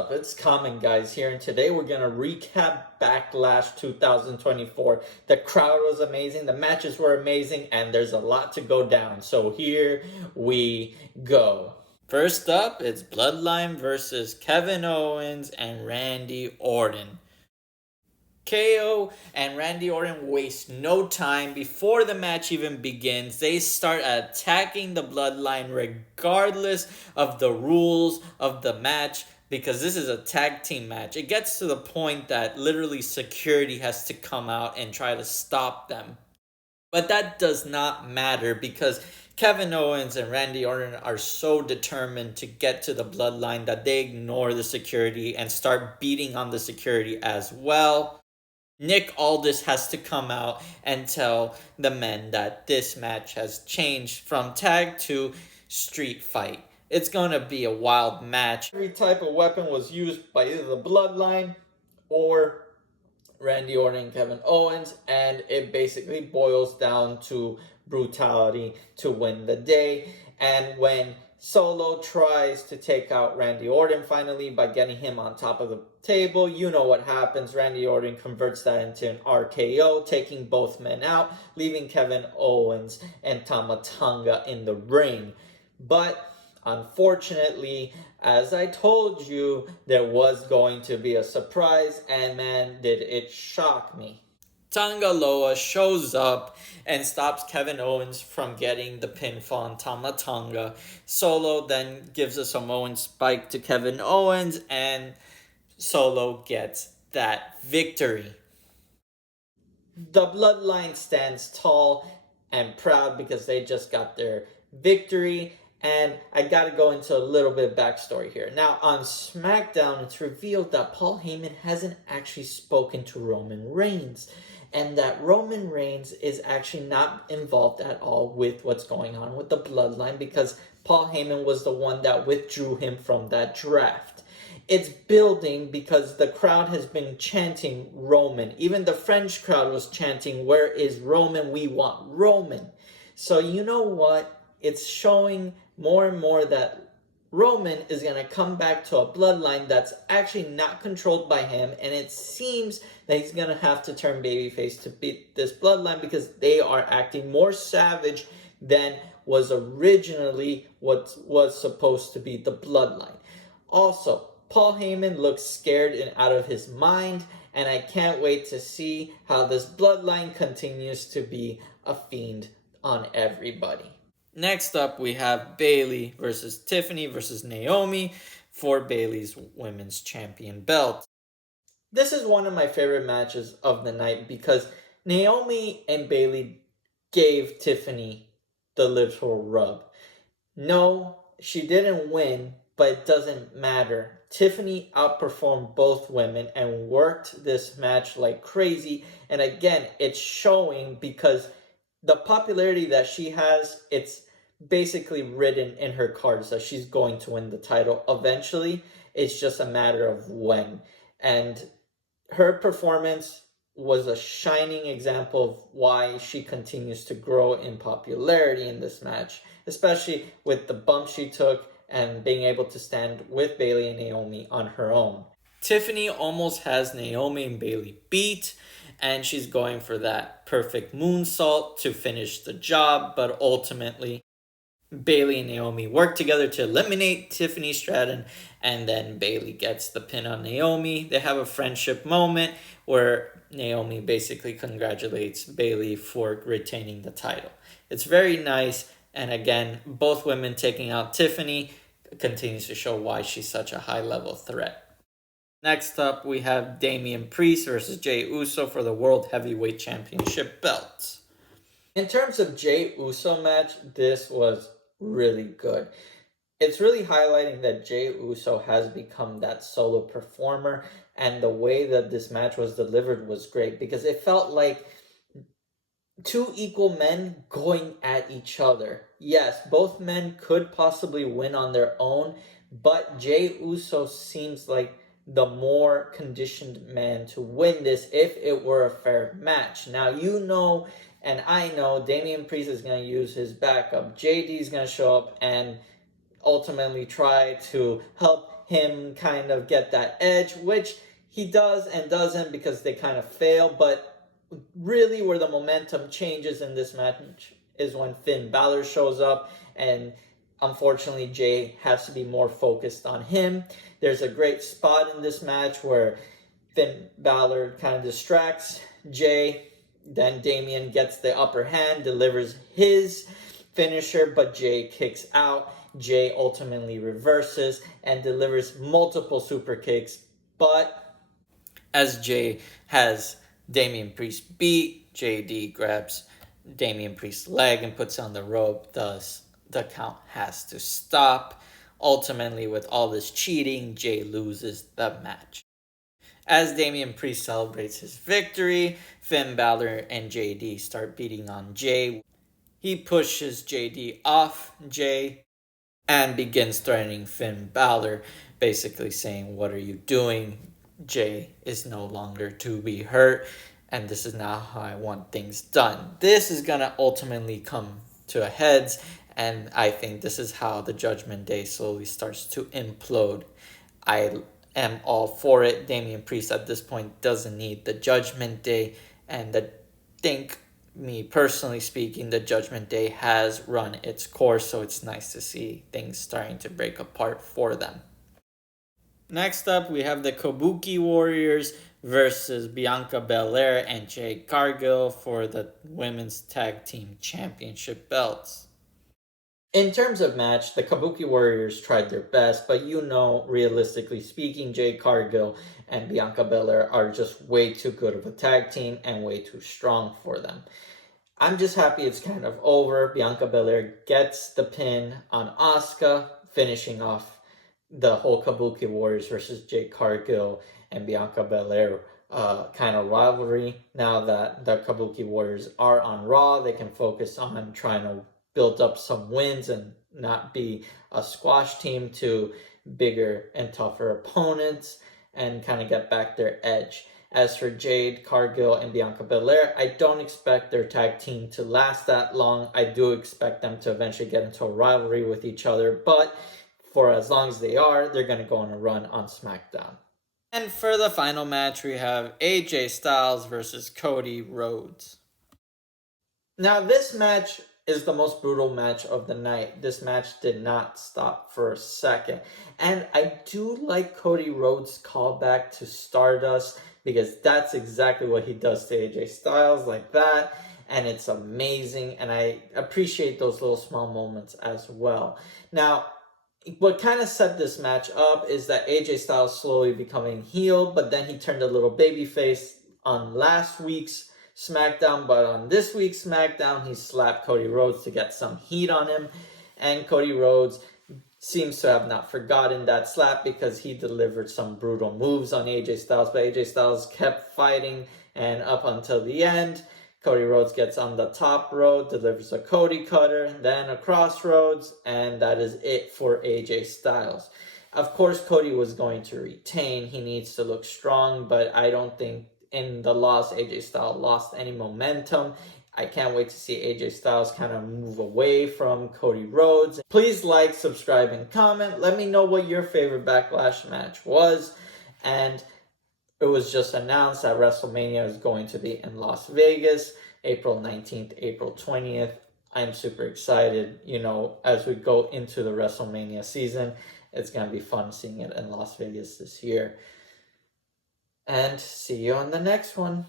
up? It's Common Guys here, and today we're going to recap Backlash 2024. The crowd was amazing, the matches were amazing, and there's a lot to go down. So here we go. First up, it's Bloodline versus Kevin Owens and Randy Orton. KO and Randy Orton waste no time. Before the match even begins, they start attacking the Bloodline regardless of the rules of the match, because this is a tag team match. It gets to the point that literally security has to come out and try to stop them. But that does not matter, because Kevin Owens and Randy Orton are so determined to get to the Bloodline that they ignore the security and start beating on the security as well. Nick Aldis has to come out and tell the men that this match has changed from tag to street fight. It's going to be a wild match. Every type of weapon was used by either the Bloodline or Randy Orton and Kevin Owens, and it basically boils down to brutality to win the day. And when Solo tries to take out Randy Orton finally by getting him on top of the table, you know what happens. Randy Orton converts that into an RKO, taking both men out, leaving Kevin Owens and Tama Tonga in the ring. But unfortunately, as I told you, there was going to be a surprise, and man, did it shock me. Tonga Loa shows up and stops Kevin Owens from getting the pinfall on Tama Tonga. Solo then gives a Samoan spike to Kevin Owens, and Solo gets that victory. The Bloodline stands tall and proud because they just got their victory. And I gotta go into a little bit of backstory here. Now, on SmackDown, it's revealed that Paul Heyman hasn't actually spoken to Roman Reigns, and that Roman Reigns is actually not involved at all with what's going on with the Bloodline, because Paul Heyman was the one that withdrew him from that draft. It's building because the crowd has been chanting Roman. Even the French crowd was chanting, "Where is Roman? We want Roman." So you know what? It's showing more and more that Roman is going to come back to a Bloodline that's actually not controlled by him, and it seems that he's going to have to turn babyface to beat this Bloodline, because they are acting more savage than was originally what was supposed to be the Bloodline. Also, Paul Heyman looks scared and out of his mind, and I can't wait to see how this Bloodline continues to be a fiend on everybody. Next up, we have Bayley versus Tiffany versus Naomi for Bayley's Women's Champion belt. This is one of my favorite matches of the night, because Naomi and Bayley gave Tiffany the literal rub. No, she didn't win, but it doesn't matter. Tiffany outperformed both women and worked this match like crazy. And again, it's showing, because the popularity that she has, it's basically written in her cards that she's going to win the title eventually. It's just a matter of when. And her performance was a shining example of why she continues to grow in popularity in this match, especially with the bump she took and being able to stand with Bayley and Naomi on her own. Tiffany almost has Naomi and Bayley beat, and she's going for that perfect moonsault to finish the job, but ultimately Bayley and Naomi work together to eliminate Tiffany Stratton, and then Bayley gets the pin on Naomi. They have a friendship moment where Naomi basically congratulates Bayley for retaining the title. It's very nice, and again, both women taking out Tiffany continues to show why she's such a high-level threat. Next up, we have Damien Priest versus Jay Uso for the World Heavyweight Championship belt. In terms of Jay Uso match, this was really good. It's really highlighting that Jay Uso has become that solo performer, and the way that this match was delivered was great, because it felt like two equal men going at each other. Yes, both men could possibly win on their own, but Jay Uso seems like the more conditioned man to win this if it were a fair match. Now, you know, and I know, Damien Priest is going to use his backup. JD is going to show up and ultimately try to help him kind of get that edge, which he does and doesn't because they kind of fail. But really where the momentum changes in this match is when Finn Balor shows up, and unfortunately Jay has to be more focused on him. There's a great spot in this match where Finn Balor kind of distracts Jay. Then Damien gets the upper hand, delivers his finisher, but Jay kicks out. Jay ultimately reverses and delivers multiple super kicks, but as Jay has Damien Priest beat, JD grabs Damien Priest's leg and puts on the rope. Thus, the count has to stop. Ultimately, with all this cheating, Jay loses the match. As Damien Priest celebrates his victory, Finn Balor and JD start beating on Jay. He pushes JD off Jay and begins threatening Finn Balor, basically saying, "What are you doing? Jay is no longer to be hurt, and this is not how I want things done." This is going to ultimately come to a heads, and I think this is how the Judgment Day slowly starts to implode. I am all for it. Damien Priest at this point doesn't need the Judgment Day, and me personally speaking, the Judgment Day has run its course, so it's nice to see things starting to break apart for them. Next up, we have the Kabuki Warriors versus Bianca Belair and Jade Cargill for the Women's Tag Team Championship belts. In terms of match, the Kabuki Warriors tried their best, but realistically speaking, Jade Cargill and Bianca Belair are just way too good of a tag team and way too strong for them. I'm just happy it's kind of over. Bianca Belair gets the pin on Asuka, finishing off the whole Kabuki Warriors versus Jade Cargill and Bianca Belair kind of rivalry. Now that the Kabuki Warriors are on Raw, they can focus on trying to build up some wins and not be a squash team to bigger and tougher opponents and kind of get back their edge. As for Jade Cargill and Bianca Belair, I don't expect their tag team to last that long. I do expect them to eventually get into a rivalry with each other, but for as long as they are, they're going to go on a run on SmackDown. And for the final match, we have AJ Styles versus Cody Rhodes. Now, this match is the most brutal match of the night. This match did not stop for a second. And I do like Cody Rhodes' callback to Stardust, because that's exactly what he does to AJ Styles, like that. And it's amazing. And I appreciate those little small moments as well. Now, what kind of set this match up is that AJ Styles slowly becoming heel, but then he turned a little babyface on last week's SmackDown, but on this week's SmackDown, he slapped Cody Rhodes to get some heat on him, and Cody Rhodes seems to have not forgotten that slap because he delivered some brutal moves on AJ Styles, but AJ Styles kept fighting, and up until the end, Cody Rhodes gets on the top rope, delivers a Cody Cutter, then a Crossroads, and that is it for AJ Styles. Of course, Cody was going to retain. He needs to look strong, but I don't think in the loss, AJ Styles lost any momentum. I can't wait to see AJ Styles kind of move away from Cody Rhodes. Please like, subscribe, and comment. Let me know what your favorite Backlash match was. And it was just announced that WrestleMania is going to be in Las Vegas, April 19th, April 20th. I'm super excited. As we go into the WrestleMania season, it's going to be fun seeing it in Las Vegas this year. And see you on the next one.